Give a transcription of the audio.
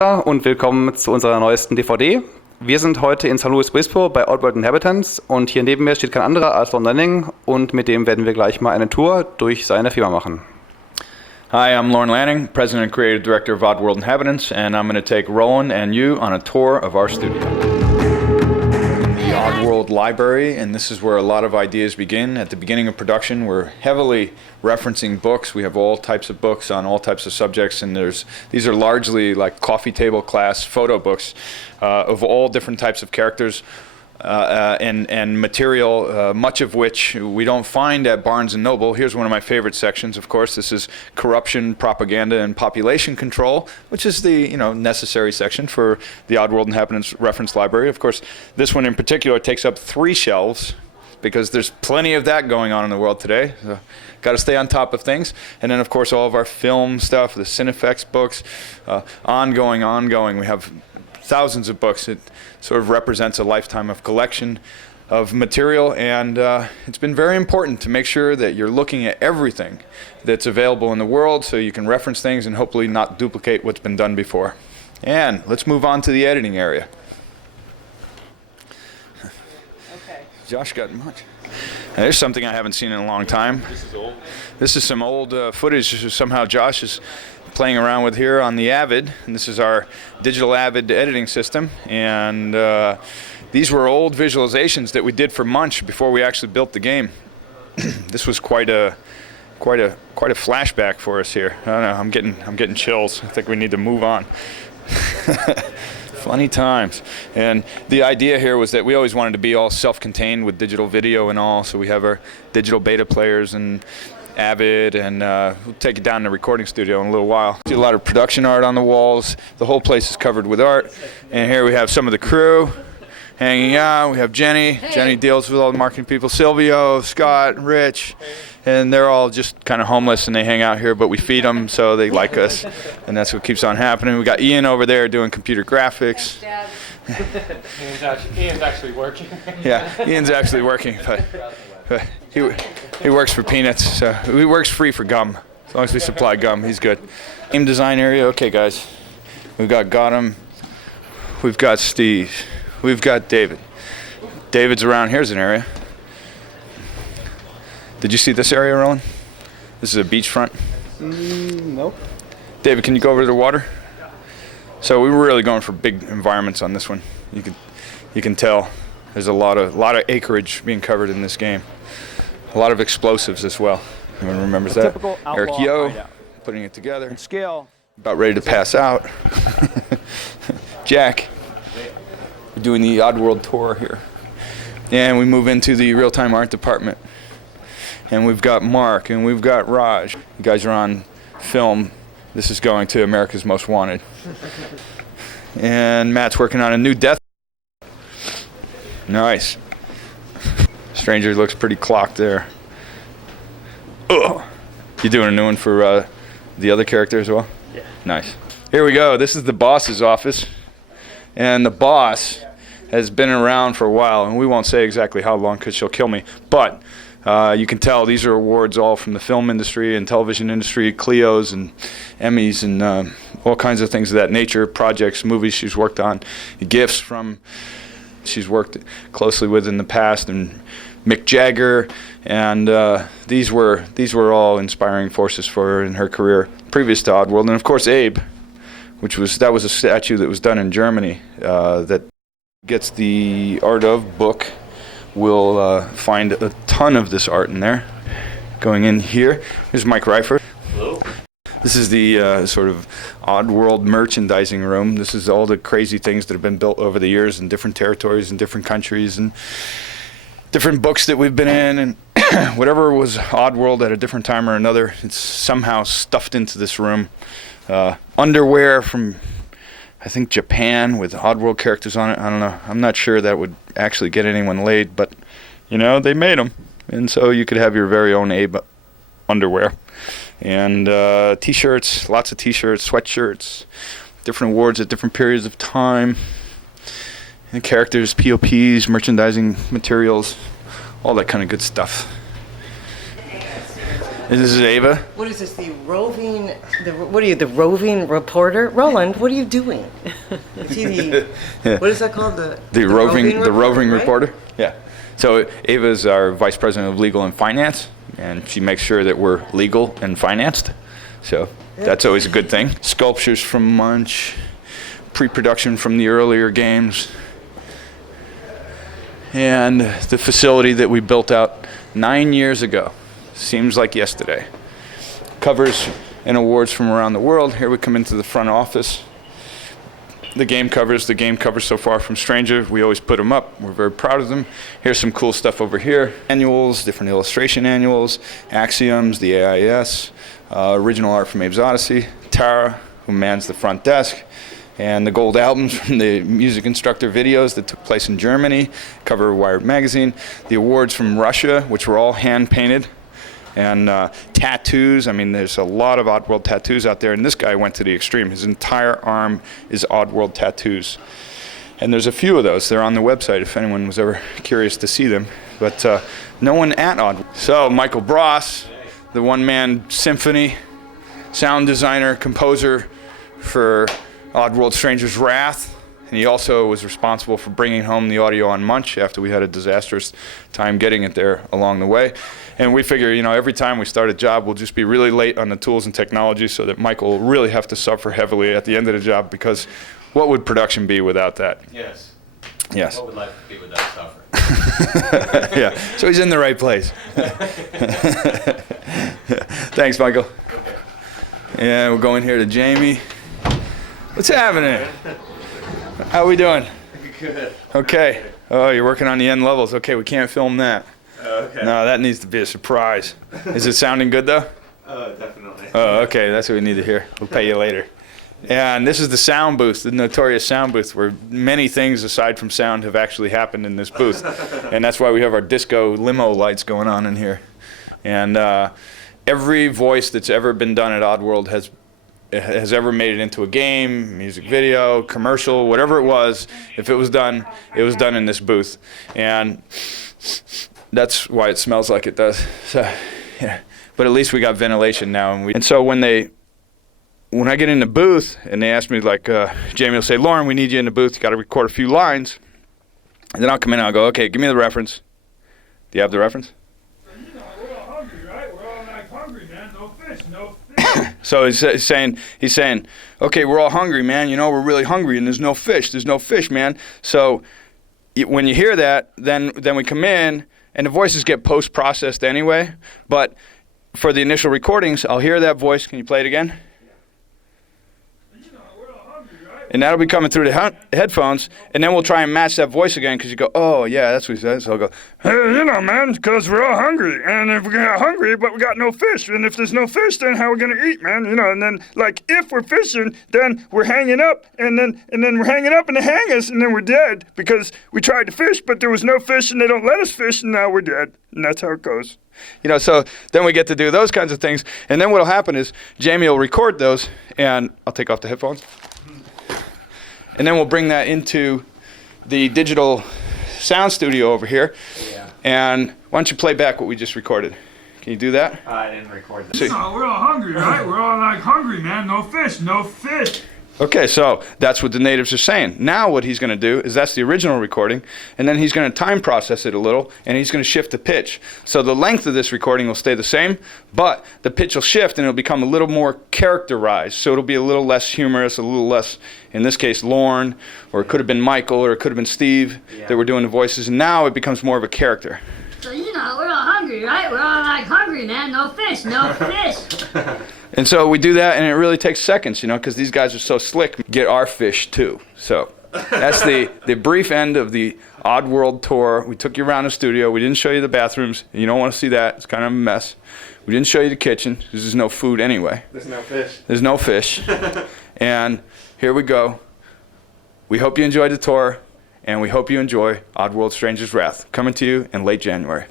Und willkommen zu unserer neuesten DVD. Wir sind heute in St. Louis Obispo bei Oddworld Inhabitants und hier neben mir steht kein anderer als Lon Lanning und mit dem werden wir gleich mal eine Tour durch seine Firma machen. Hi, I'm Lorne Lanning, President and Creative Director of Oddworld Inhabitants, and I'm going to take Rowan and you on a tour of our studio. The Oddworld Library, and this is where a lot of ideas begin. At the beginning of production, we're heavily referencing books. We have all types of books on all types of subjects, and these are largely like coffee table class photo books of all different types of characters. And material, much of which we don't find at Barnes & Noble. Here's one of my favorite sections, of course. This is corruption, propaganda, and population control, which is the necessary section for the Oddworld Inhabitants reference library. Of course, this one in particular takes up 3 shelves because there's plenty of that going on in the world today. So, got to stay on top of things. And then, of course, all of our film stuff, the Cinefex books, ongoing. We have thousands of books. It sort of represents a lifetime of collection of material, and it's been very important to make sure that you're looking at everything that's available in the world so you can reference things and hopefully not duplicate what's been done before. And let's move on to the editing area. Okay. Josh got much. Now, there's something I haven't seen in a long time. This is old. This is some old footage somehow Josh is playing around with here on the Avid, and this is our digital Avid editing system, and these were old visualizations that we did for Munch before we actually built the game. This was quite a flashback for us here. I don't know, I'm getting chills. I think we need to move on. Funny times. And the idea here was that we always wanted to be all self-contained with digital video and all, so we have our digital beta players and Avid, and we'll take it down to the recording studio in a little while. See a lot of production art on the walls. The whole place is covered with art. And here we have some of the crew hanging out. We have Jenny. Hey. Jenny deals with all the marketing people. Silvio, Scott, Rich. And they're all just kind of homeless and they hang out here, but we feed them so they like us. And that's what keeps on happening. We got Ian over there doing computer graphics. Ian's actually working. Yeah, Ian's actually working, but he works for peanuts, so he works free for gum. As long as we supply gum, he's good. Game design area, okay guys. We've got Gautam, we've got Steve, we've got David. David's around, here's an area. Did you see this area, Roland? This is a beachfront. Nope. David, can you go over to the water? So we were really going for big environments on this one. You can tell there's a lot of acreage being covered in this game. A lot of explosives as well. Anyone remembers that? Eric Yo putting it together. And scale. About ready to pass out. Jack. We're doing the Oddworld tour here. And we move into the real-time art department. And we've got Mark and we've got Raj. You guys are on film. This is going to America's Most Wanted. And Matt's working on a new death. Nice. Stranger looks pretty clocked there. Ugh. You doing a new one for the other character as well? Yeah. Nice. Here we go. This is the boss's office. And the boss has been around for a while, and we won't say exactly how long because she'll kill me. But you can tell these are awards all from the film industry and television industry, Clios and Emmys and all kinds of things of that nature, projects, movies she's worked on, gifts from she's worked closely with in the past, and Mick Jagger, and these were all inspiring forces for her in her career previous to Oddworld. And of course Abe, that was a statue that was done in Germany that gets the art of book. We'll find a ton of this art in there. Going in here, here's Mike Reifert. Hello. This is the sort of Oddworld merchandising room. This is all the crazy things that have been built over the years in different territories and different countries and different books that we've been in, and whatever was Oddworld at a different time or another, it's somehow stuffed into this room. Underwear from, I think, Japan with Oddworld characters on it. I don't know. I'm not sure that would actually get anyone laid, but, they made them. And so you could have your very own Abe underwear. And T-shirts, lots of T-shirts, sweatshirts, different awards at different periods of time. And characters, POPs, merchandising materials, all that kind of good stuff. This is Ava. What is this? What are you? The roving reporter? Roland, what are you doing? Is he what is that called? The roving right? reporter. Yeah. So Ava is our vice president of legal and finance, and she makes sure that we're legal and financed. So that's always a good thing. Sculptures from Munch, pre-production from the earlier games, and the facility that we built out 9 years ago. Seems like yesterday. Covers and awards from around the world. Here we come into the front office. The game covers so far from Stranger. We always put them up. We're very proud of them. Here's some cool stuff over here. Annuals, different illustration annuals, axioms, the AIS, original art from Abe's Odyssey, Tara, who mans the front desk, and the gold albums from the music instructor videos that took place in Germany, cover of Wired magazine, the awards from Russia, which were all hand-painted, and tattoos. I mean, there's a lot of Oddworld tattoos out there, and this guy went to the extreme. His entire arm is Oddworld tattoos. And there's a few of those. They're on the website if anyone was ever curious to see them. But no one at Oddworld. So Michael Bross, the one-man symphony, sound designer, composer for Oddworld Stranger's Wrath. And he also was responsible for bringing home the audio on Munch after we had a disastrous time getting it there along the way. And we figure, you know, every time we start a job, we'll just be really late on the tools and technology so that Michael will really have to suffer heavily at the end of the job, because what would production be without that? Yes. Yes. What would life be without suffering? Yeah, so he's in the right place. Thanks, Michael. Okay. Yeah, we'll go in here to Jamie. What's happening? How we doing? Good. Okay. Oh, you're working on the end levels. Okay, we can't film that. Okay. No, that needs to be a surprise. Is it sounding good, though? Definitely. Oh, okay, that's what we need to hear. We'll pay you later. And this is the sound booth, the notorious sound booth, where many things aside from sound have actually happened in this booth. And that's why we have our disco limo lights going on in here. And every voice that's ever been done at Oddworld has ever made it into a game, music video, commercial, whatever it was. If it was done in this booth. And that's why it smells like it does. So, yeah. But at least we got ventilation now. And so when I get in the booth and they ask me, like, Jamie will say, Lauren, we need you in the booth. You got to record a few lines. And then I'll come in and I'll go, okay, give me the reference. Do you have the reference? You know, we're all hungry, right? We're all like hungry, man. No fish, no fish. So he's saying, okay, we're all hungry, man. You know, we're really hungry, and there's no fish. There's no fish, man. So when you hear that, then we come in, and the voices get post-processed anyway. But for the initial recordings, I'll hear that voice. Can you play it again? You know, we're all hungry, right? And that'll be coming through the headphones, and then we'll try and match that voice again, because you go, oh, yeah, that's what he said. So I'll go, Hey, you know, man, because we're all hungry. And if we got hungry, but we got no fish. And if there's no fish, then how are we going to eat, man? You know, and then, like, if we're fishing, then we're hanging up. And then we're hanging up, and they hang us, and then we're dead. Because we tried to fish, but there was no fish, and they don't let us fish, and now we're dead. And that's how it goes. you know, so then we get to do those kinds of things. And then what'll happen is Jamie will record those, and I'll take off the headphones. And then we'll bring that into the digital sound studio over here. Yeah. And why don't you play back what we just recorded? Can you do that? I didn't record that. So- You know, we're all hungry, right? We're all like hungry, man. No fish, no fish. Okay, so that's what the natives are saying. Now what he's going to do is that's the original recording, and then he's going to time process it a little, and he's going to shift the pitch. So the length of this recording will stay the same, but the pitch will shift, and it'll become a little more characterized. So it'll be a little less humorous, a little less, in this case, Lorne, or it could have been Michael, or it could have been Steve that were doing the voices, and now it becomes more of a character. So, you know, we're all hungry, right? We're all like hungry, man. No fish, no fish. And so we do that, and it really takes seconds, you know, because these guys are so slick. Get our fish, too. So that's the brief end of the Oddworld tour. We took you around the studio. We didn't show you the bathrooms. You don't want to see that. It's kind of a mess. We didn't show you the kitchen, because there's no food anyway. There's no fish. There's no fish. And here we go. We hope you enjoyed the tour, and we hope you enjoy Oddworld Stranger's Wrath, coming to you in late January.